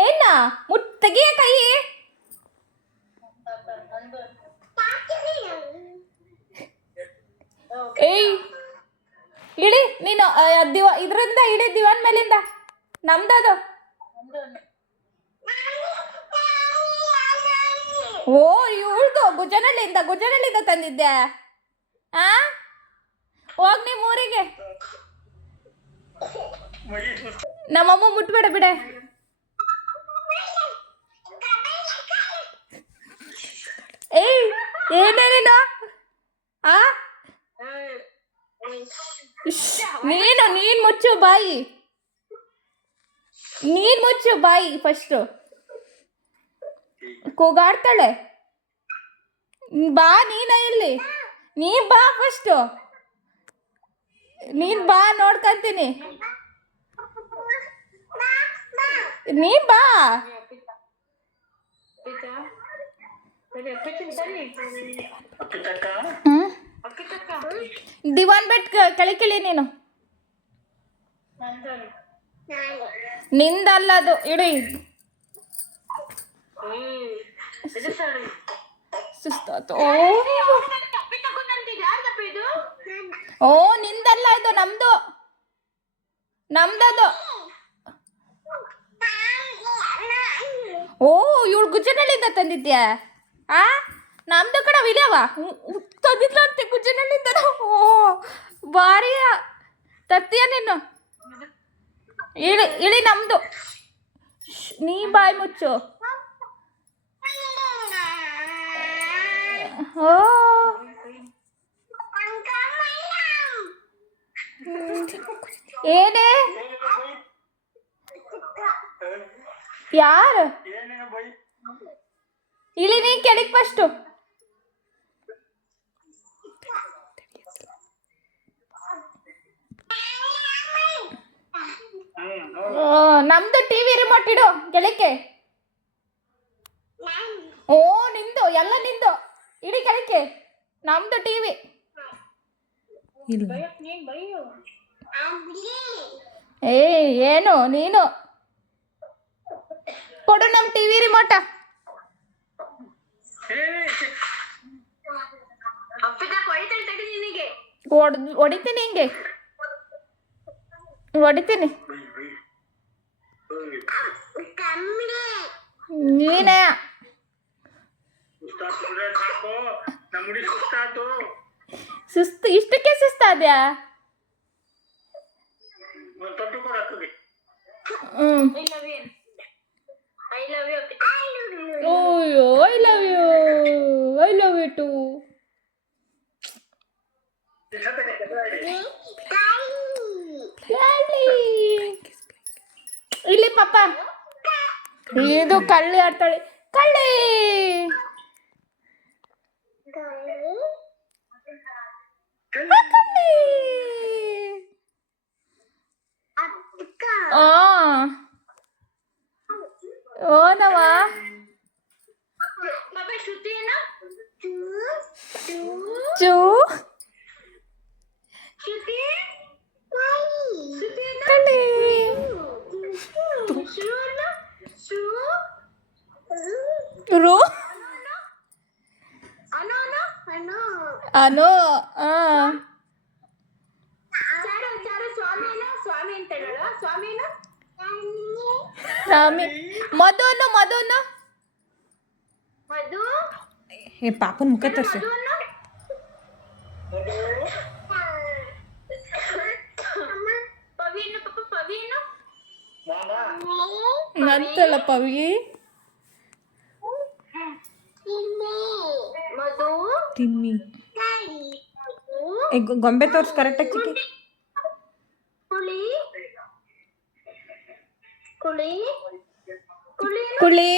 ಏನ ತೆಗಿಯ ಕೈ. ಏಯ್ ಇಳಿ ನೀನು ಇದರಿಂದ ಇಳಿ ದಿವಾನ್ ಮೇಲಿಂದ. ನಮ್ದದು. ಓ ಇವಳ್ದು ಗುಜನಳ್ಳಿಂದ ತಂದಿದ್ದೆ. ಆ ಹೋಗ್ ನಿಮ್ಮ ಊರಿಗೆ. ನಮ್ಮಮ್ಮ ಮುಟ್ಬೇಡ ಬಿಡೆ. ಏಯ್ ಏನೇನೇನು ಆ ನೀನ್ ಮುಚ್ಚು ಬಾಯಿ. ಫಸ್ಟು ಕೂಗಾಡ್ತಾಳೆ. ಬಾ ನೀನ ಇಲ್ಲಿ. ನೀನ್ ಬಾ ಫಸ್ಟು. ನೀನ್ ಬಾ ನೋಡ್ಕಂತೀನಿ. ನೀನ್ ಬಾ. ದಿವಾನ್ ಬೆಟ್ ಕೆಳಿ ನೀನು. ನಿಂದಲ್ಲ ಅದು ಇಡಿ. ಸುಸ್ತಾತು. ಓ ನಿಂದಲ್ಲ ಇದು ನಮ್ದದು. ಓ ಇವಳು ಗುಜನಳ್ಳಿಂದ ತಂದಿದ್ಯಾ? ಆ ನಮ್ದು ಕಡೆ ಇಲ್ಲವ ತಂದಿದ್ಲಂತೆ ಗುಜನಳ್ಳಿಂದ. ಓ ಭಾರಿಯ ತರ್ತೀಯ ನೀನು. ಇಳಿ ನಮ್ದು. ನೀ ಬಾಯಿ ಮುಚ್ಚು. ಓ ಏನೇ ಯಾರು ಇಳಿ ನೀ ಕೆಳಗೆ ಫಸ್ಟು. ನಮ್ದು ಟಿವಿ ರಿಮೋಟ್ ಇಡು ಕೆಳಕ್ಕೆ. ಓ ನಿಂದು ಎಲ್ಲ ನಿಂದು. ಇಡಿ ಕೆಳಕ್ಕೆ. ನಮ್ದು ಟಿವಿ. ಏನು ನೀನು ಕೊಡು ನಮ್ಮ ಟಿವಿ ರಿಮೋಟ. ಹೊಡಿತೀನಿ ಹಿಂಗೆ ಹೊಡಿತೀನಿ. ನೀನೇ ಸುಸ್ತು. ಇಷ್ಟಕ್ಕೆ ಸುಸ್ತಾದ್ಯಾ? ಓಯ್ಯೋ ಐ ಲವ್ ಯು ಟು. ಇಲ್ಲಿ ಪಾಪ ಇದು ಕಳ್ಳಿ ಆಡ್ತಾಳೆ. ಕಳ್ಳಿ ಓನವ ಚೂ ರು ಅನೋ ಸ್ವಾಮಿ ಮಧುನು ಏ ಪಾಪನ ಮುಖ ತೋರ್ಸು. ನಂತಲ್ಲ ಪವಿ. ತಿಮ್ಮಿ ಗೊಂಬೆ ತೋರ್ಸು ಕರೆಕ್ಟಾಗಿ ಚಿಕ್ಕಿ. ಕುಳಿ